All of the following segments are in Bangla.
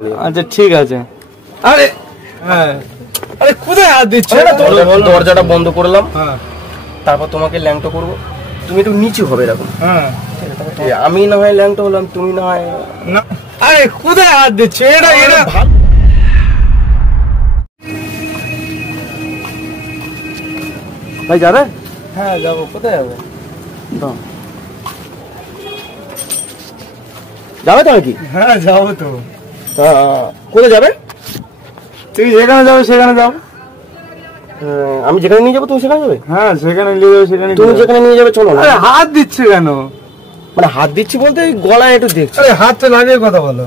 আচ্ছা ঠিক আছে। আরে হ্যাঁ, আরে কোথায় হাত দিচ্ছ? দরজাটা বন্ধ করলাম, তারপর তোমাকে ল্যাংটো করবো, তুমি একটু নিচু হবে এরকম। আমি না হয় ল্যাংটো হলাম, তুমি না হয় না। আরে কোথায় হাত দিচ্ছ? এটা এটা ভাই যাবে? হ্যাঁ যাবো। কোথায় যাবে? যাবে তো নাকি? হ্যাঁ যাবো তো। কোথায় যাবে? তুমি যেখানে যাবে সেখানে যাও। আমি যেখানে নিয়ে যাবো তুমি সেখানে যাবে? হ্যাঁ সেখানে নিয়ে যাবে, সেখানে তুমি যেখানে নিয়ে যাবে চলো। আরে হাত দিচ্ছে কেন? মানে হাত দিচ্ছি বলতে গলায় একটু দেখছি। আরে হাতটা লাগিয়ে কথা বলো,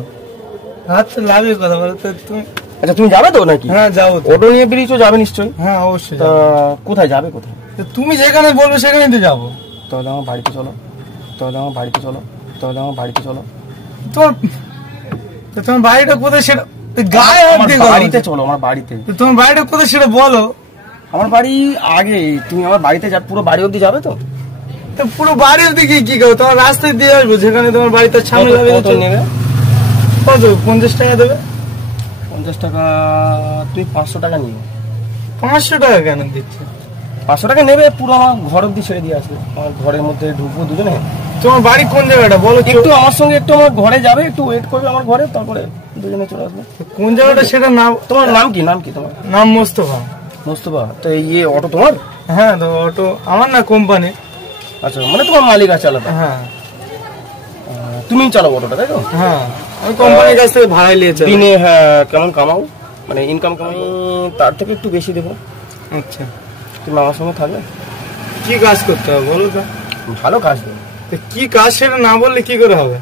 হাতটা লাগিয়ে কথা বলো। তো তুমি আচ্ছা তুমি যাবে তো নাকি? হ্যাঁ যাবো। অটো নিয়ে বেরিয়েছো, যাবে নিশ্চয়ই? হ্যাঁ অবশ্যই। কোথায় যাবে? কোথায়? তুমি যেখানে বলবে সেখানেই তো যাবো। তাহলে আমার বাড়িতে চলো, তাহলে আমার বাড়িতে চলো, তাহলে আমার বাড়িতে চলো। তোমার বাড়িটা কোথায় সেটা গায়ে হাত দিয়ে বাড়িতে চলো, আমার বাড়িতে। তোমার বাড়িটা কোথায় সেটা বলো। আমার বাড়ি আগে, তুমি আমার বাড়িতে যা পুরো বাড়ি অবধি যাবে তো? তো পুরো বাড়ি অবধি কি করো? তোমার রাস্তায় দিয়ে আসবো, যেখানে তোমার বাড়িতে সামনে যাবে। কত নেবে? কত? 50 টাকা দেবে। 50 টাকা? তুই 500 টাকা নিও। 500 টাকা কেন দিচ্ছে? 500 টাকা নেবে, পুরো আমার ঘর অবধি ছেড়ে দিয়ে আসবে। আমার ঘরের মধ্যে ঢুকবো দুজনে। তোমার বাড়ি কোন জায়গাটা বলো? একটু আমার সঙ্গে একটু আমার ঘরে যাবে, একটু ওয়েট করবে আমার ঘরে, তারপরে দুজনে চলে আসবে। কোন জায়গাটা সেটা নাম? তোমার নাম কি? নাম কি তোমার? নাম মোস্তফা। মোস্তফা? তো ইয়ে অটো তোমার? হ্যাঁ তো অটো আমার না, কোম্পানি। আচ্ছা মানে তোমার মালিক আছে আলাদা? হ্যাঁ। তুমি চালাও অটোটা, তাই তো? হ্যাঁ আমি কোম্পানির কাছ থেকে ভাড়াই নিয়েছি। দিনে হ্যাঁ কেমন কামাও? মানে ইনকাম কেমন? তার থেকে একটু বেশি দেবো। আচ্ছা তুমি আমার সঙ্গে থাকবে? কি কাজ করতে হবে বলো তো? ভালো কাজ দেবো। কি কাজ সেটা না বললে কি করে হবে?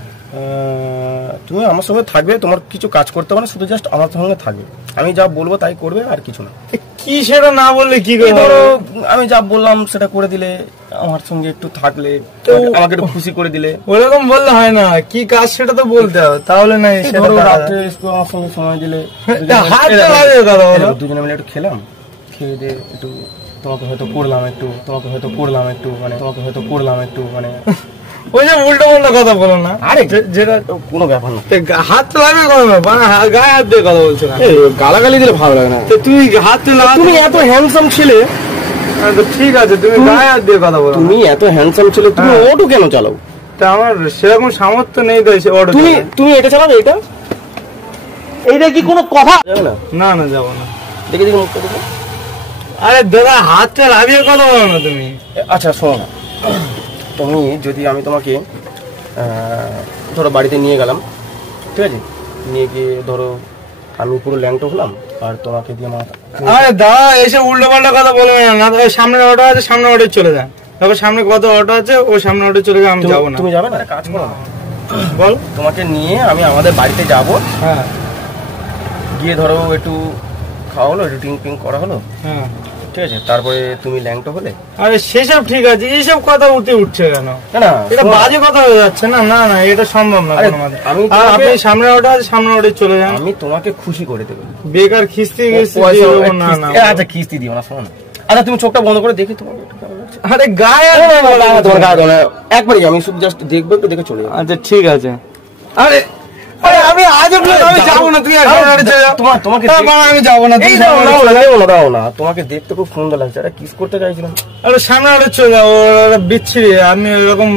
তুমি আমার সঙ্গে থাকবে, তোমার কিছু কাজ করতে হবে না, শুধু জাস্ট আমার সঙ্গে থাকবে। আমি যা বলবো তাই করবে, আর কিছু না। কি সেটা না বললে কি করে? ধরো আমি যা বললাম সেটা করে দিলে, আমার সঙ্গে একটু থাকলে, আমাকে একটু খুশি করে দিলে। ওরকম বললে হয় না, কি কাজ সেটা তো বলতে হবে, তাহলে না। ধরো রাত্রে একটু আমার সঙ্গে সময় দিলে, দুজনে মিলে একটু খেলাম, খেয়ে দিয়ে একটু তোমাকে হয়তো করলাম একটু, তোমাকে হয়তো করলাম একটু, মানে তোমাকে হয়তো করলাম একটু, মানে ওই যে উল্টো পাল্টা কথা বলো না। আরে যেটা কোনো ব্যাপার না। হাত তো লাগবে কোনো ব্যাপার না, গায়ে হাত দিয়ে কথা বলছো না। গালাগালি দিলে ভালো লাগে না। তুমি হাত তো লাগবে। তুমি এত হ্যান্ডসাম ছেলে। ঠিক আছে তুমি গায়ে হাত দিয়ে কথা বলো। তুমি এত হ্যান্ডসাম ছেলে, তুমি অটো কেন চালাও? তা আমার সেরকম সামর্থ্য নেই তো অটো। তুমি এটা চালাবে? এইটা কি কোনো কথা? যাবে না? না না যাবো না। দেখে দেখে মুখটা দেখো। আরে দাদা হাতটা লাগিয়ে কথা বলো না তুমি। আচ্ছা শোনো না, তুমি যদি আমি তোমাকে ধরো বাড়িতে নিয়ে গেলাম, ঠিক আছে, নিয়ে গিয়ে ধরো আমি পুরো ল্যাংটো হলাম, আর তোমাকে দিয়ে মাথা। আরে দাদা এসে উল্টো পাল্টা কথা বলবে না। সামনে অটো আছে, সামনে অটো চলে যান। তবে সামনে কত অটো আছে, ও সামনে অটো চলে যাবে, আমি যাবো না। তুমি যাবে না? কাজ করো না, বল। তোমাকে নিয়ে আমি আমাদের বাড়িতে যাবো। হ্যাঁ গিয়ে ধরো একটু খাওয়া হলো, একটু টিং টিং করা হলো, হ্যাঁ ঠিক আছে, তারপরে তুমি ল্যাংটো হলে। আরে সেসব ঠিক আছে, এইসব কথা উঠছে কেন? না এটা বাজে কথা হয়ে যাচ্ছে না। না না এটা সম্ভব না। আপনি সামনে অটো আছে, সামনে অটো চলে যান। আমি তোমাকে খুশি করে দেবো। বেকার খিস্তি না না আচ্ছা খিস্তি দিও না, শোনো না। আচ্ছা তুমি চোখটা বন্ধ করে দেখি তোমার কেমন লাগছে। আরে গায়ে তোমার গায়ে না একবারই, আমি শুধু জাস্ট দেখবো, একটু দেখে চলে যাবো। আচ্ছা ঠিক আছে। আরে আমি আজ আমি যাবো না, তুই তোমাকে আমি যাবো না। দাও না, তোমাকে দেখতে খুব সুন্দর লাগছে, একটা কিস করতে চাইছিলাম। আরে সামনে অটো চলে যাবো, বিচ্ছিরি। আমি এরকম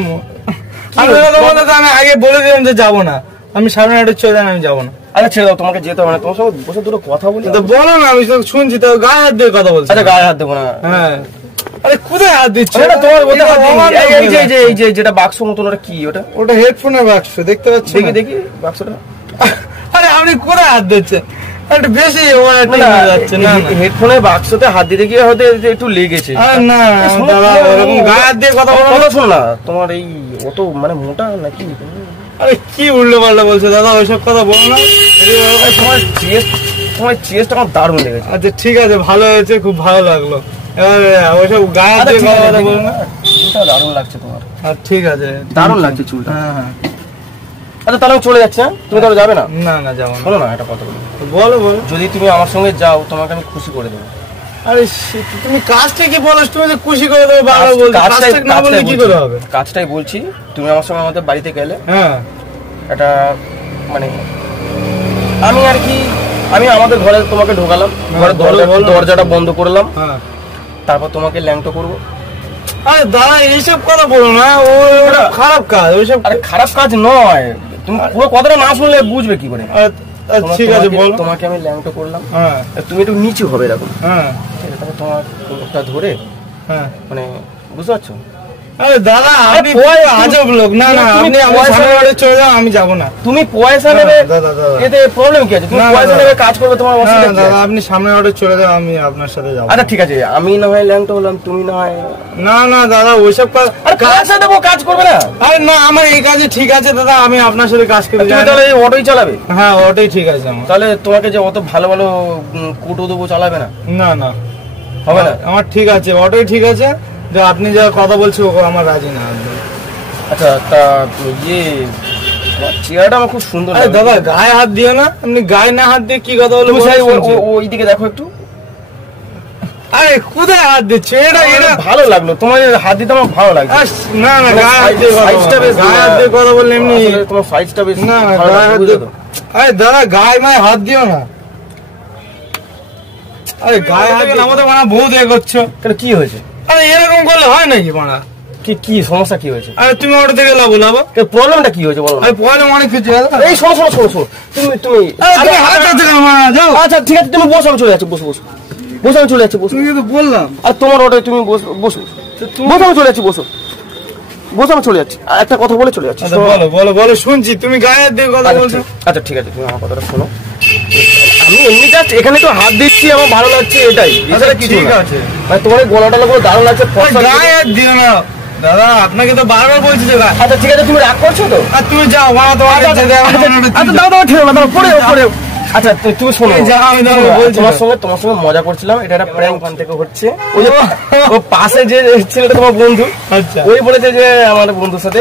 আমি আগে বলে দিলাম যে যাবো না। আমি সামনে অটো চলে যান, আমি যাবো না। আচ্ছা ছেড়ে দাও, তোমাকে যেতে হবে না, তোমার সঙ্গে বসে দুটো কথা বলি। বলো না, আমি শুনছি তো। গায়ে হাত দিয়ে কথা বলছি। আচ্ছা গায়ে হাত দেবো না। হ্যাঁ আরে কোথায় হাত দিচ্ছ? এই যে যেটা বাক্স মতন, ওটা কি? ওটা হেডফোনের বাক্স, দেখতে পাচ্ছি। দেখি বাক্সটা। আরে আপনি কোথায় হাত দিচ্ছেন? একটু বেশি যাচ্ছে না। হেডফোনের বাক্সতে হাত দিতে গিয়ে হয়তো একটু লেগেছে। না দাদা এরকম গায়ে হাত দিয়ে কথা বলো। শোন না, তোমার এই অত মানে মোটা নাকি? আরে কি উল্টো পাল্টা বলছো দাদা, ওইসব কথা বলো না। তোমার চেস্ট আমার দারুণ লেগেছে। আচ্ছা ঠিক আছে, ভালো হয়েছে, খুব ভালো লাগলো। এবার ওইসব গায়ে হাত দিয়ে কথা বলো না। চুলটা দারুণ লাগছে তোমার। ঠিক আছে, দারুণ লাগছে চুলটা। হ্যাঁ হ্যাঁ আচ্ছা তাহলে চলে যাচ্ছে। তুমি তাহলে যাবে না? না না যাবো না। শোনো না একটা কথা বলো বলো। যদি তুমি আমার সঙ্গে যাও, তোমাকে আমি খুশি করে দেবো। আরে তুমি কাজটা কি বলো? তুমি যে খুশি করে দেবে বারবার বলছো, কাজটা না বললে কি করে হবে? কাজটাই বলছি, তুমি আমার সঙ্গে আমাদের বাড়িতে গেলে, হ্যাঁ এটা মানে আমি আর কি আমি আমাদের ঘরে তোমাকে ঢোকালাম, ঘরের দরজাটা বন্ধ করলাম, তারপর তোমাকে ল্যাংটো করবো। আরে দাদা এইসব কথা বলো না, ওটা খারাপ কাজ। ওইসব আরে খারাপ কাজ নয়, তুমি পুরো কথাটা না শুনলে বুঝবে কি করে। ঠিক আছে বলো। তোমাকে আমি ল্যাংটো করলাম, তুমি একটু নিচু হবে এরকম, তারপর তোমার কোনটা ধরে মানে বুঝতে পারছো? আরে দাদা আপনি আজব লোক। না না আপনি সামনের বাড়ি চলে যাও, আমি যাবো না। তুমি পয়সা নেবে এতে প্রবলেম কি আছে? তুমি পয়সা নেবে কাজ করবে, তোমার অসুবিধা কি? দাদা আপনি সামনের বাড়ি চলে যাও, আমি আপনার সাথে যাবো। আচ্ছা ঠিক আছে, আমি না হয় ল্যাংটো হলাম, তুমি না হয়। না না দাদা ওইসব কাজ, পয়সা দেবো কাজ করবে না। আরে না আমার এই কাজে ঠিক আছে দাদা, আমি আপনার সাথে কাজ করে। তুমি তাহলে অটোই চালাবে? হ্যাঁ অটোই ঠিক আছে আমার। তাহলে তোমাকে যে অত ভালো ভালো কোটো দেবো চালাবে না? না না হবে না, আমার ঠিক আছে, অটোই ঠিক আছে। যে আপনি যা কথা বলছেন ওকে আমার রাজি না। আচ্ছা তা ইয়ে চেয়ারটা আমার খুব সুন্দর। আরে দাদা গায়ে হাত দিও না, আপনি গায়ে না হাত দিয়ে কি কথা বলবো? ওই দিকে দেখো একটু। আরে কোথায় হাত দিচ্ছে? এটা ভালো লাগলো, তোমার হাত দিতে আমার ভালো লাগছে। না না গায়ে হাত দিয়ে কথা বললে এমনি তোমার সাইজটা বেশ। না গায়ে হাত দিয়ে। আরে দাদা গায়ে গায়ে হাত দিও না। আরে গায়ে হাত দিয়ে আমাদের মানা বহুত এ করছো। কেন কি হয়েছে? আরে এরকম করলে হয় নাকি মানা? কি সমস্যা কি হয়েছে? আরে তুমি ওটা থেকে লাভ লাভ প্রবলেমটা কি হয়েছে বলো? আরে প্রবলেম অনেক কিছু। এই শোনো শোনো শোনো শোনো, তুমি যাও। আচ্ছা ঠিক আছে, তুমি বসো, আমি চলে যাচ্ছি। বসো বসো বসো, আমি চলে যাচ্ছি। বসো, তুমি কিন্তু বললাম। আর তোমার ওটাই তুমি বসো বসো, আমি চলে যাচ্ছি। বসো বসো, আমি চলে যাচ্ছি। একটা কথা বলে চলে যাচ্ছি। বলো বলো বলো, শুনছি। তুমি গায়ে হাত দিয়ে কথা বলছো। আচ্ছা ঠিক আছে, তুমি আমার কথাটা শোনো। আমি এমনি জাস্ট এখানে তো হাত দিচ্ছি, আমার ভালো লাগছে এটাই, এছাড়া কিছু ঠিক না। আছে তোমার গলাটা পুরো দারুণ লাগছে। গায়ে হাত দিও না দাদা, আপনাকে তো বারবার বলছি যে। আচ্ছা ঠিক আছে, তুমি রাগ করছো তো? আর তুমি যাও মানা, তোমার আচ্ছা দাও ঠিক আছে, পরে। আচ্ছা তুমি শোনো, তোমার সঙ্গে মজা করছিলাম, এটা একটা প্র্যাঙ্ক ওখান থেকে হচ্ছে। ওই পাশে যে ছেলেটা তোমার বন্ধু, ওই বলেছে যে আমার বন্ধুর সাথে